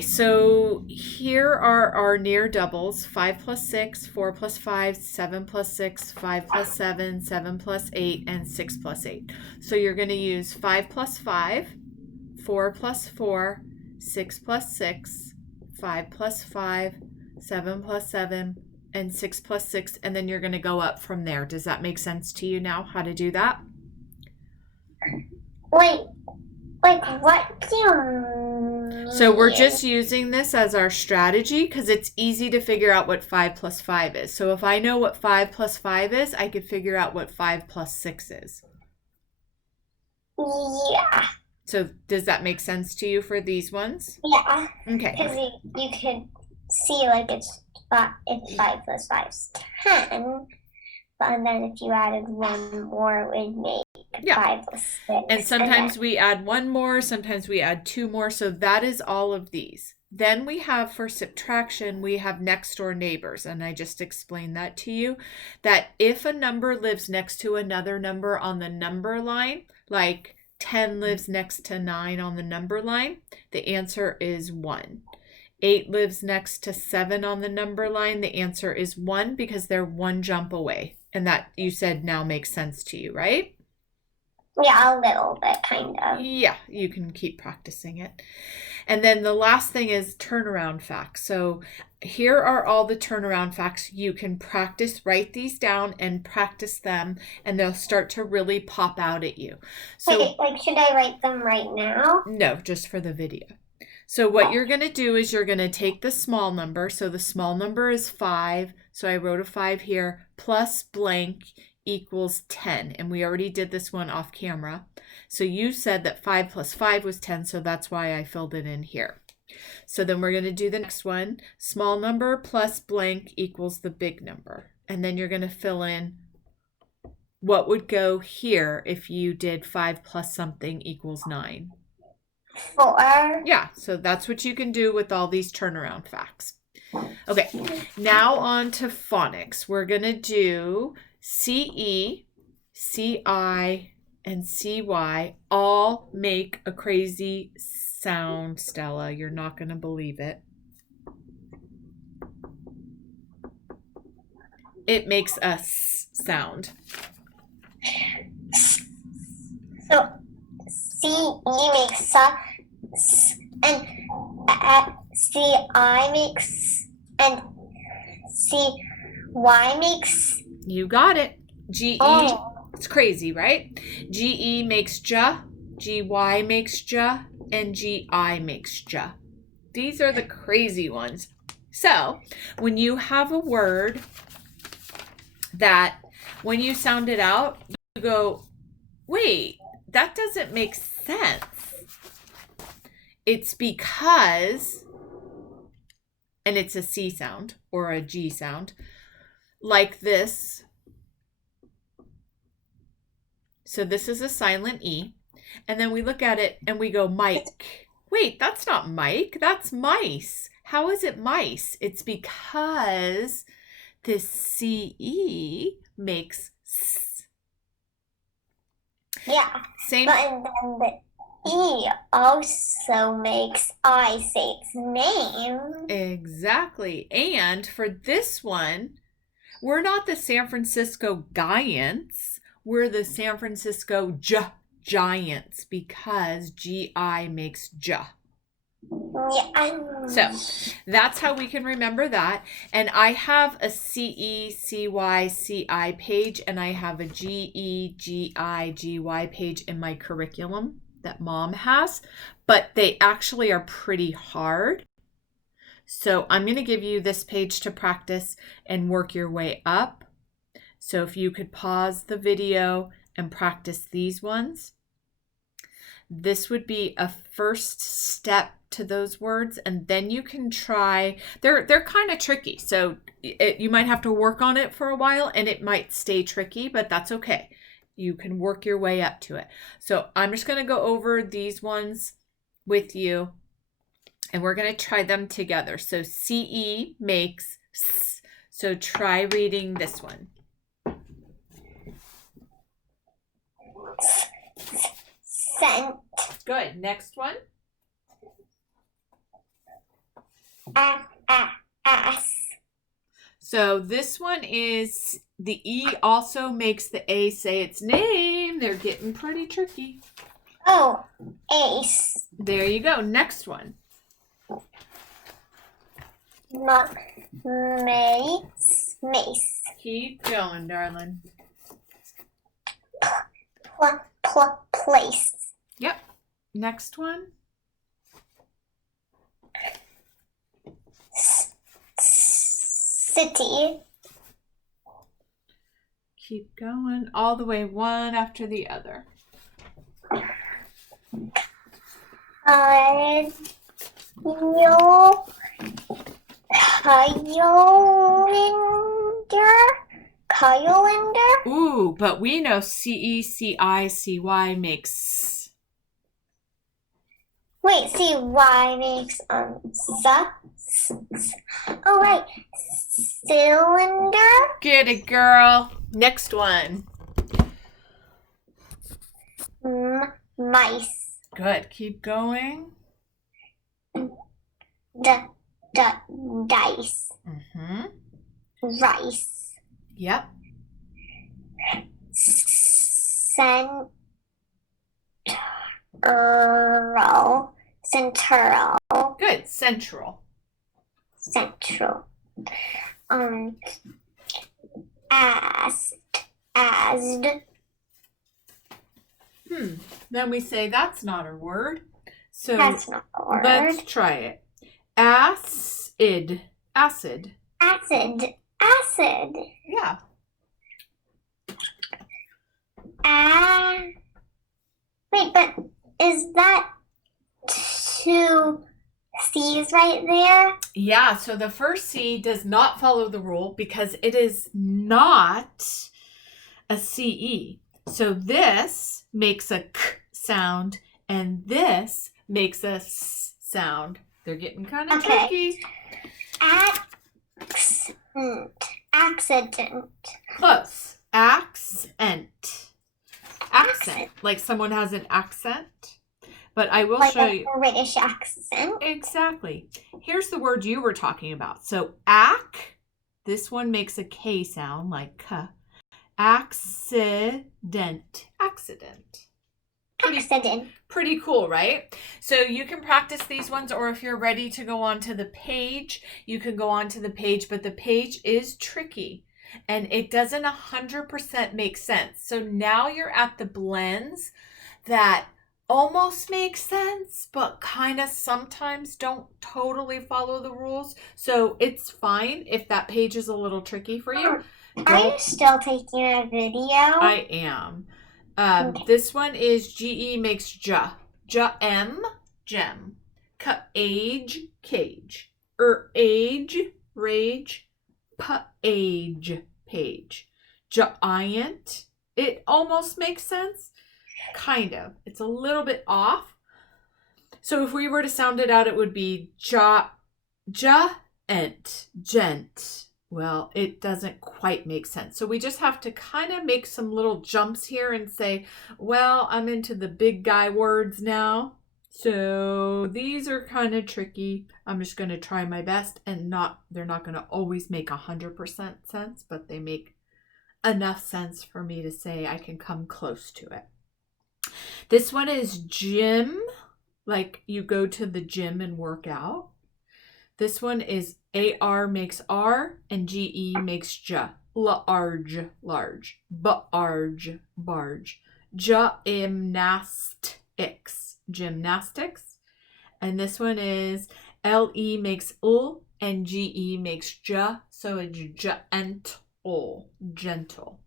So here are our near doubles: 5 plus 6, 4 plus 5, 7 plus 6, 5 plus 7, 7 plus 8, and 6 plus 8. So you're going to use 5 plus 5, 4 plus 4, 6 plus 6, 5 plus 5, 7 plus 7, and 6 plus 6, and then you're going to go up from there. Does that make sense to you now, how to do that? Wait, what do you mean? So we're just using this as our strategy because it's easy to figure out what 5 plus 5 is. So if I know what 5 plus 5 is, I could figure out what 5 plus 6 is. Yeah. So does that make sense to you for these ones? Yeah. Okay. Because you could see like it's 5 plus 5 is 10. And then if you added one more, it would make 5 plus 6. And sometimes we add one more, sometimes we add two more. So that is all of these. Then we have, for subtraction, we have next door neighbors. And I just explained that to you, that if a number lives next to another number on the number line, like 10 lives next to 9 on the number line, the answer is 1. 8 lives next to 7 on the number line, the answer is 1 because they're one jump away. And that, you said, now makes sense to you, right? Yeah, a little bit, kind of. Yeah, you can keep practicing it. And then the last thing is turnaround facts. So here are all the turnaround facts. You can practice, write these down and practice them, and they'll start to really pop out at you. So, like, should I write them right now? No, just for the video. So what you're going to do is you're going to take the small number. So the small number is 5. So I wrote a 5 here, plus blank equals 10. And we already did this one off camera. So you said that 5 plus 5 was 10. So that's why I filled it in here. So then we're going to do the next one. Small number plus blank equals the big number. And then you're going to fill in what would go here if you did 5 plus something equals 9. 4. Yeah, so that's what you can do with all these turnaround facts. Okay, now on to phonics. We're going to do CE, CI, and CY all make a crazy sound, Stella. You're not going to believe it. It makes a S sound. So CE makes S, and CI makes, and CY makes. You got it. GE. Oh. It's crazy, right? GE makes J, GY makes J, and GI makes J. These are the crazy ones. So when you have a word that when you sound it out, you go, wait, that doesn't make sense. It's because, and it's a C sound or a G sound, like this. So this is a silent E. And then we look at it and we go, Mike. Wait, that's not Mike. That's mice. How is it mice? It's because this CE makes S. Yeah. Same. But and then the E also makes I say its name. Exactly. And for this one, we're not the San Francisco Giants. We're the San Francisco Giants because GI makes J. Yeah. So that's how we can remember that. And I have a CE, CY, CI page, and I have a GE, GI, GY page in my curriculum that Mom has, but they actually are pretty hard. So I'm going to give you this page to practice and work your way up. So if you could pause the video and practice these ones, this would be a first step to those words, and then you can try. They're kind of tricky, so you might have to work on it for a while, and it might stay tricky, but that's okay. You can work your way up to it. So I'm just going to go over these ones with you, and we're going to try them together. So CE makes S. So try reading this one. Scent. Good. Next one. Ass. So this one is, the E also makes the A say its name. They're getting pretty tricky. Oh, ace. There you go. Next one. Mace. Mace. Keep going, darling. Place. Yep. Next one. City. Keep going all the way, one after the other. Kylinder. Ooh, but we know CECICY makes. Wait, see, Y makes oh right, cylinder. Get it, girl. Next one. Mice. Good. Keep going. Dice. Mm-hmm. Rice. Yep. Central. Good. Central. Asd. Then we say that's not a word. So That's not a word. let's try it. Acid. Acid. Acid. Yeah. Wait, but is that two C's right there? Yeah, so the first C does not follow the rule because it is not a CE. So this makes a K sound and this makes a S sound. They're getting kind of tricky. Accident. Close. Accent. Accent. Like someone has an accent. But I will show you. Like a British accent. Exactly. Here's the word you were talking about. So this one makes a K sound like K. Accident. Pretty cool, right? So you can practice these ones, or if you're ready to go on to the page, you can go on to the page, but the page is tricky and it doesn't 100% make sense. So now you're at the blends that almost make sense, but kind of sometimes don't totally follow the rules. So it's fine if that page is a little tricky for you. Are you still taking a video? I am. Okay. This one is GE makes ja. Ja-em, gem. Ka-age, cage. Age, rage. Pa-age, page. Giant. It almost makes sense. Kind of. It's a little bit off. So if we were to sound it out, it would be ja-ent, gent. Well, it doesn't quite make sense. So we just have to kind of make some little jumps here and say, well, I'm into the big guy words now. So these are kind of tricky. I'm just going to try my best, and they're not going to always make 100% sense, but they make enough sense for me to say I can come close to it. This one is gym, like you go to the gym and work out. This one is AR makes R and GE makes J. Large, large. Barge, barge. Gymnastics, gymnastics. And this one is LE makes L and GE makes J. So it's gentle, gentle.